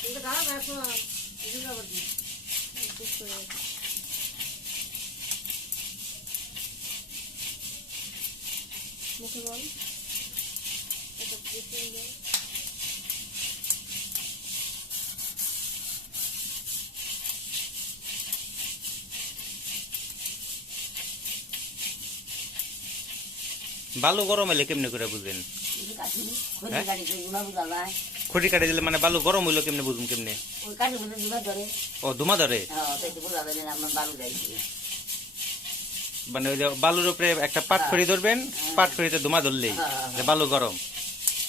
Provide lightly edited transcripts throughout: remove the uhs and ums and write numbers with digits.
কিন্তু খারাপ এখন এই যাবার দিন মুখে বল এটা দিতে বালু গরম হইলে কেমনে করে বুঝেন? খড়ি কাটে দিলে মানে বালু গরম হইলো কেমনে বুঝুন? কেমনে? ও ধুমা ধরে। মানে ওই যে বালুর উপরে একটা পাট খড়ি ধরবেন, পাট খড়িতে ধুমা ধরলেই বালু গরম,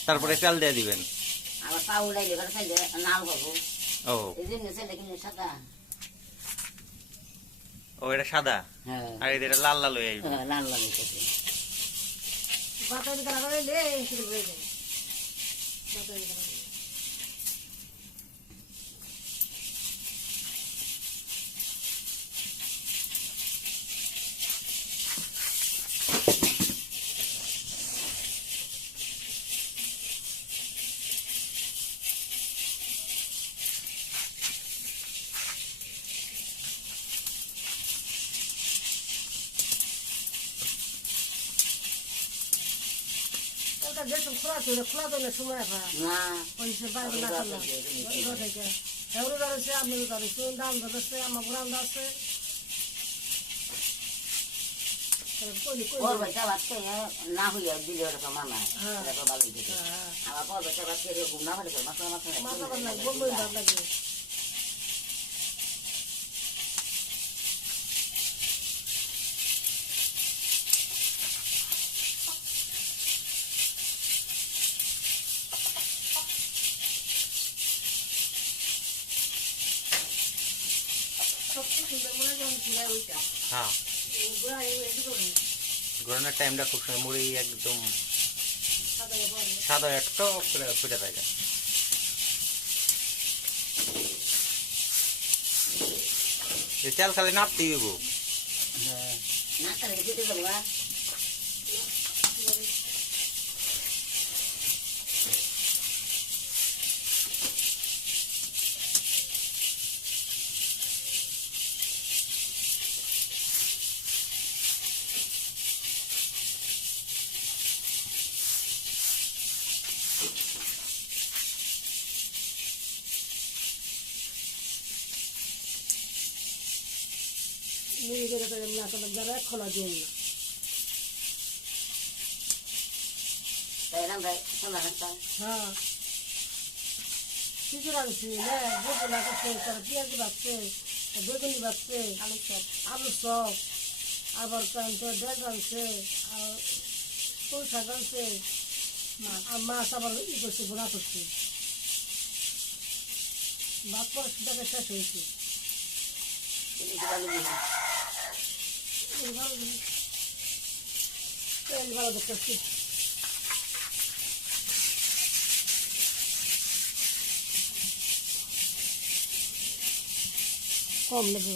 তারপরে চাল দিয়ে দিবেন। ও ও এটা সাদা আর এটা লাল লাল হয়ে আসবে। লাল লাল বাতারি করা করে লে শুরু হয়ে যায় বাতারি করা যেসব খোলা ছিল খোলা তো সময় বাইরে না করলাম হেউরো ধরেছে আপনি ধরেছে দাম ধরেছে আমার গ্রাম আছে না হইয়া দিলে মানা ভালো আমার পর বাচ্চা বাচ্চা এরকম না হলে মাথা মাথা লাগে হ্যাঁ ঘোরানোর টাইমটা খুব সময় মুড়ি একদম সাদা একটা ফুটে থাকে। চাল খালি নাপতে দিব যারা খোলা দিন হ্যাঁ কিছু রাখছি পেঁয়াজ বাড়ছে বেগুনি বাড়ছে আলু চপ আবার ডাল রাখছে আর কোন শাক আনছে আর মাছ আবার ই করছে বোনা করছে ভাত পর সেটাকে শেষ হয়েছে ভালো দেখতেছি কম নেবে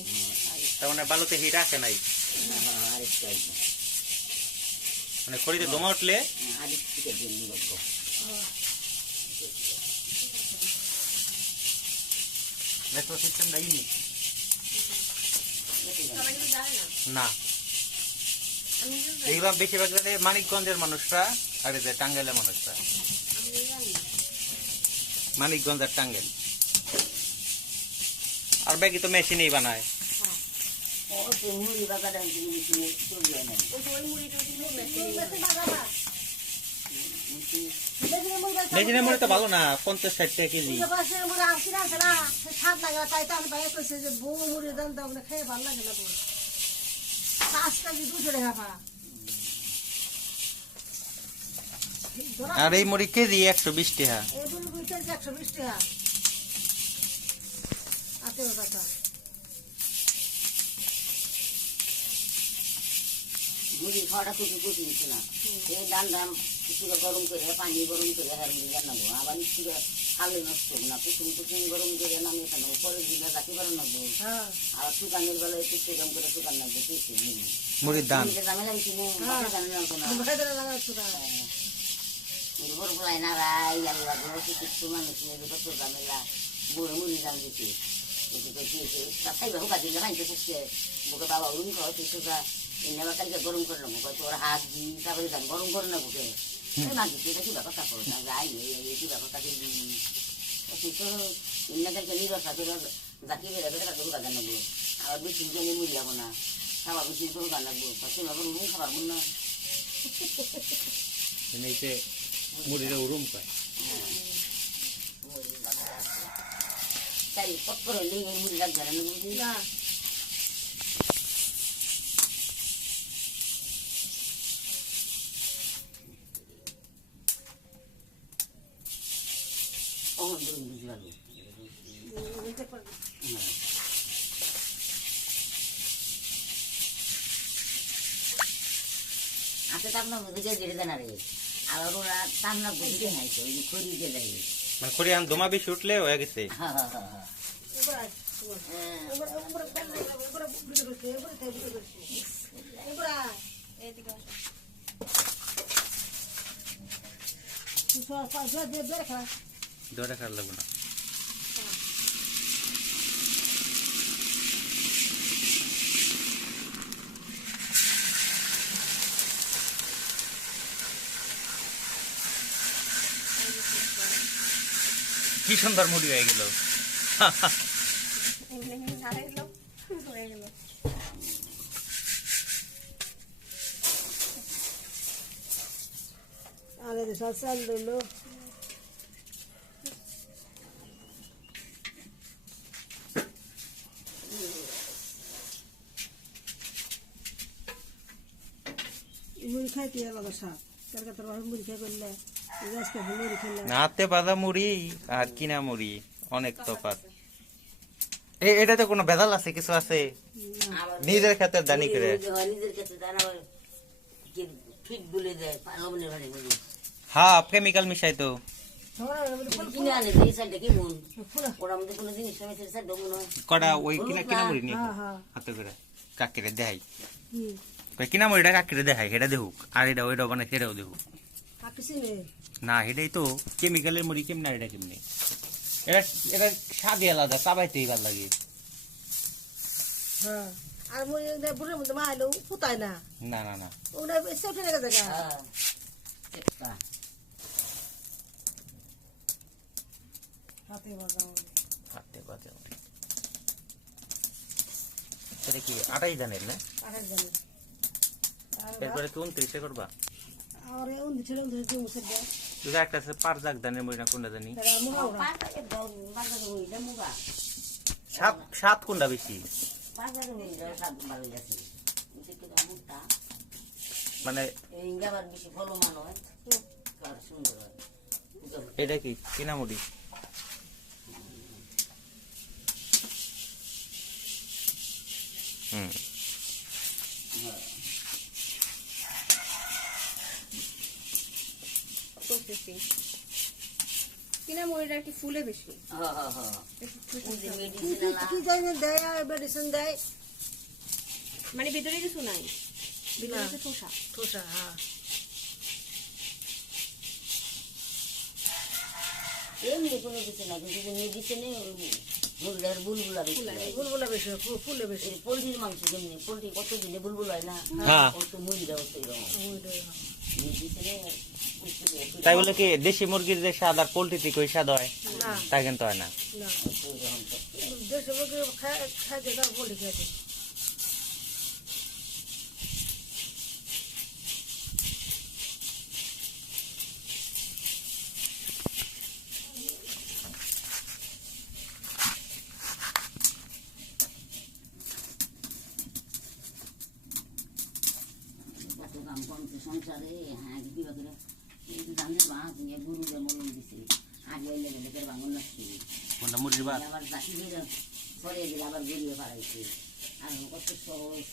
তার মানে বালুতে হিট আসে নাই মানে খড়িতে ধোঁয়া উঠলে সিস্টেম লাগেনি না। এইবার বেশিরভাগ মানিকগঞ্জের মানুষরা আর টাঙ্গাইলের মানুষরা, মানিকগঞ্জ আর টাঙ্গাইল আর বাকি তো মেশিনেই বানায়। মেশিনের মুড়ি তো ভালো না, 50-60 টাকা কেজি। আর এই মুড়ি কেজি 120 টাকা। মুড়ি খাওয়াটা কুচি কুচি নিচ্ছে না এই ডান ডান কিছুটা গরম করে পানি গরম করে হ্যাঁ মুড়ি রান্নাবো আবার কিছুটা খালে নষ্ট না কুচুম কুচুম গরম করে নামিয়ে খানাবো পরের দিনে রাখি বারো নাবো আর শুকানের বেলায় একটু সেরকম করে শুকান নাবো কিছু মুড়ির দাম ঝামেলা বেশি নেই ফুলাই নাড়াই আল্লাহ কিছু মানুষ নিয়ে কত ঝামেলা বুড়ো মুড়ি দাম দিতে খাইবা হুকা দিলে খাইতে থাকছে বুকে বাবা উড়ুন খাওয়া তুই সোজা এনে আবার কালকে গরম করে নেবো তোর হাত দিই তারপরে দাম গরম করে নেবো কে মাঝে তুই কি ব্যাপারটা করো না যাই কি ব্যাপারটা দিবি তুই তো এনে কালকে নিরসা করে জাকি বেড়ে বেড়ে কাকে হুকা জানাবো আবার বেশি জমি মুড়ি যাবো না খাবার বেশি করে গান লাগবো তুমি আবার উড়ুন খাবার মন না এই যে মুড়িটা উরুম পায় তাই কত করে লেগে মুড়ি লাগবে না বুঝলি না অহন ধরুন বুঝি পারবো আচ্ছা তা আপনার বুঝে গেড়ে দেন আরে আর ওরা তামনা বুঝে খাইছে ওই খড়ি দিয়ে দেয় মানে খড়ি আন দমা বেশি উঠলে হয়ে গেছে হ্যাঁ হ্যাঁ হ্যাঁ দৌড়া খাওয়ার লাগবে না কি সুন্দর মুড়ি হয়ে গেল আরে সৎসাল দিল মুড়ি খাইতে আলাদা স্বাদ কালকে তোর মুড়ি খাই করলে আজকে মুড়ি খেলে হাতে বাঁধা মুড়ি আর কিনা মুড়ি অনেক তফাৎ এটাতে কোনো ভেজাল আছে কিছু আছে নিজের ক্ষেত্রে দানি করে নিজের কাছে জানা ঠিক বলে দেয় লবণের ভাড়ি বলি হ্যাঁ কেমিক্যাল মিশাই তো কিনে আনে এই সাইডটা কি মন ওরা আমাদের কোনো জিনিস মেসের সাইড মনে হয় কটা ওই কিনা কিনা মুড়ি নিয়ে হাতে করে কাকিরে দেখাই কিনা মুড়িটা কাকিরে দেখাই সেটা দেখুক আর এটা ওইটা বানাই সেটাও দেখুক না এটাই তো কেমিক্যালের মুড়ি কেমনা এটা কেমনি এটা এটা স্বাদই আলাদা চাবাইতেই ভালো লাগে হ্যাঁ আর মুড়ি বুড়ের মধ্যে মাইলেও ফুটায় না না না না ওটা এসে উঠে রেখে দেখা হাতে বাজাও হাতে বাজে এটা কি 28 জানেন না আরেক জানি এরপরে কি 29 করবা আর এই উন্দি ছেড়ে উন্দি দিয়ে মুছে দেয় তুই একটা আছে পার জাগ দানের মুড়ি না কোনটা জানি তারা মুড়া ওরা পাঁচটাকে বাজারে হইলে মুগা সাত কোনটা বেশি বাজারে হইলে সব ভালো যাচ্ছে মুগটা মানে এই আবার বেশি ফলমান হয় কার সুন্দর হয় এটা কি কিনা মুড়ি হুম কিনা মুড়িটা একটু ফুলে বেশি হ্যাঁ হ্যাঁ হ্যাঁ কি জানি দেয় মেডিসিন দেয় মানে ভিতরে কিছু নাই ভিতরে হচ্ছে ঠোসা ঠোসা হ্যাঁ এমনি কোনো কিছু না কিন্তু মেডিসিনে মুরগির বুলবুলা বেশি বুলবুলা বেশি ফুলে বেশি পোলট্রির মাংস যেমনি পোলট্রি কত দিনে বুলবুল হয় না হ্যাঁ ও তো মুরগিটা হচ্ছে মেডিসিনে তাই বলে কি দেশি মুরগির যে স্বাদ আর পোল্ট্রি কই স্বাদ হয় না তা কিন্তু হয় না না দেশে মুরগি খাইতে দাও বলে খাইতে সংসারে হ্যাঁ বিবাহ করে জানি মা তুমি গুরু যেমন দিছে আগে লেগে ভাঙন লাগছে কোনটা মুরগির ভাত আবার জাতি দিয়ে সরিয়ে দিলে আবার গড়িয়ে পাড়াইছে আর কত সহজ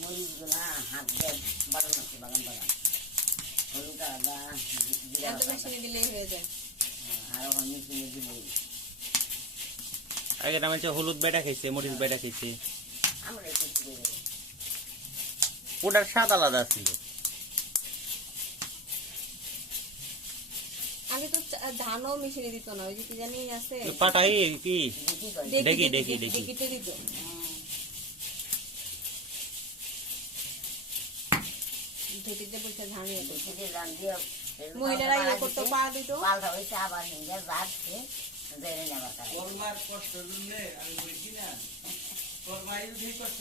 মরিচগুলা হাত দিয়ে বাগান আছে বাগান বাগান হলুদ আদা জিরা মেশিনে দিলেই হয়ে যায় আরো অনেক কিনে দিলে আগে আমি হলুদ বেটা খাইছে মরিচ বেটা খাইছে আমরা একটু ওটার স্বাদ আলাদা ছিল আগে তো ধানও মেশিনে দিত না, ওই যে কি জানি আছে পাটাই কি দেখি কয় দেখি দেখিতে দিত। ঢেকিতে বলছে ধানিয়া দিত। দেখি দিয়ে ধান দিয়ে মহিলারা ইয়ে করতো, পা দিত। পাল্টা হয়েছে আবার হিঙ্গা যাচ্ছে জেনে নেবার কারণে তোর মার কষ্ট দিলে আমি বলছি না, তোর মায়ের কষ্ট